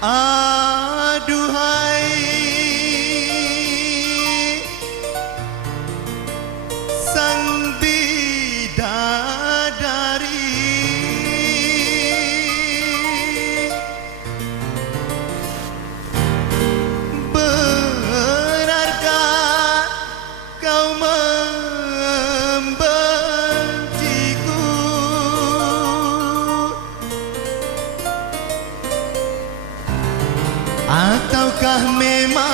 Aduhai sang bidadari, benarkah kau membenciku? Ataukah memang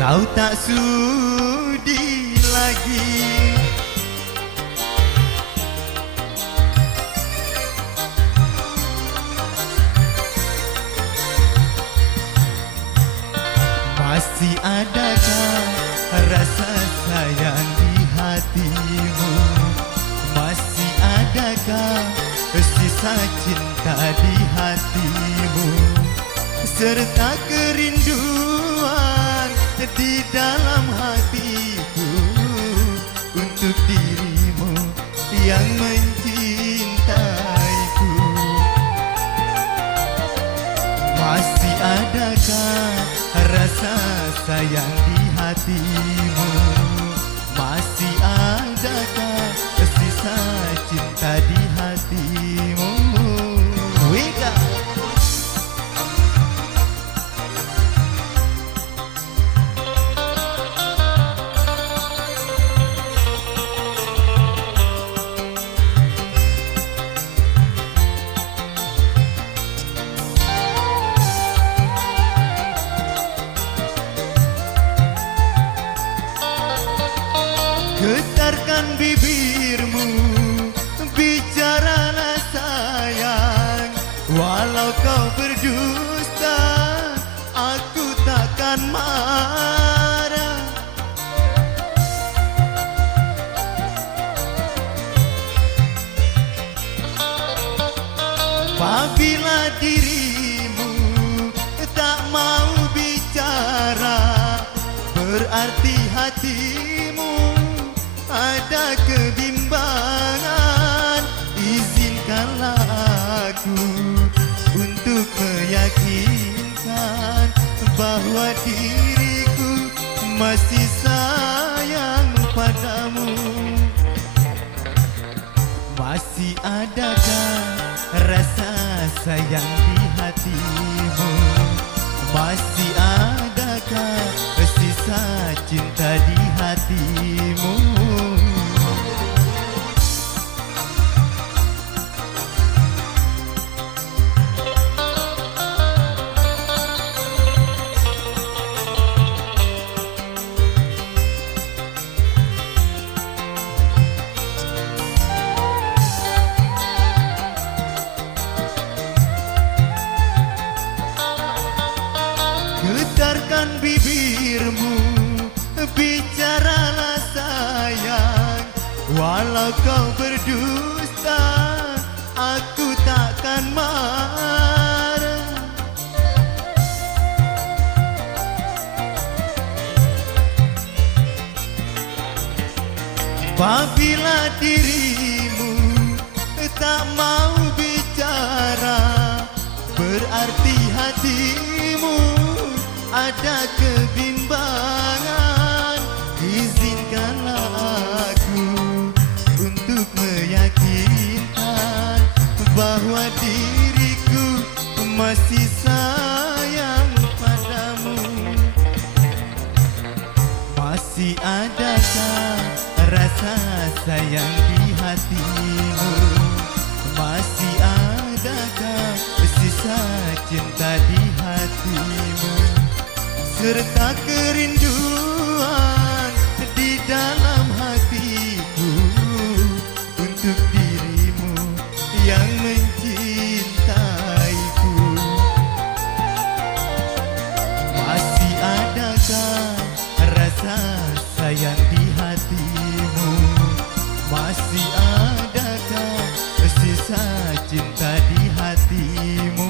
kau tak sudi lagi? Masih adakah rasa sayang di hatimu? Masih adakah sisa cinta di hatimu? Serta kerinduan di dalam hatiku untuk dirimu yang mencintaiku. Masih adakah rasa sayang di hatimu? Masih adakah sisa cinta di hatimu? Wika. Getarkan bibirmu, bicaralah sayang. Walau kau berdusta, aku takkan marah. Apabila dirimu tak mau bicara, berarti hatimu ada kebimbangan. Izinkanlah aku untuk meyakinkan bahwa diriku masih sayang padamu. Masih adakah rasa sayang di hatimu? Masih adakah sisa cinta di hatimu? Getarkan bibirmu, bicaralah sayang. Walau kau berdusta, aku takkan marah. Apabila dirimu tak mau bicara, berarti hatimu ada kebimbangan. Izinkanlah aku untuk meyakinkan bahwa diriku masih sayang padamu. Masih adakah rasa sayang di hatimu? Masih adakah sisa cinta di hatimu? Serta kerinduan di dalam hatiku untuk dirimu yang mencintaiku. Masih adakah rasa sayang di hatimu? Masih adakah sisa cinta di hatimu?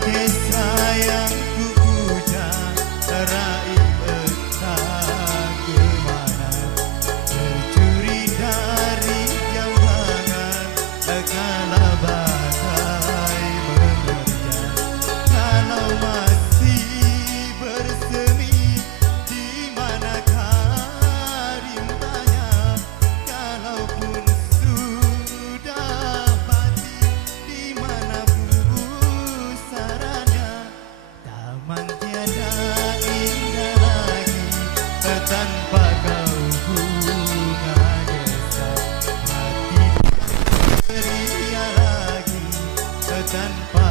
desa yang ku puja, raih entah kemana, mencuri dari jambangan, kala badai menerjang. Kalau masih bersemi, di manakah rintanya? Kalaupun sudah mati, di mana pusarannya? Taman tiada indah lagi tanpa kau, bunga desa. Hati beria lagi tanpa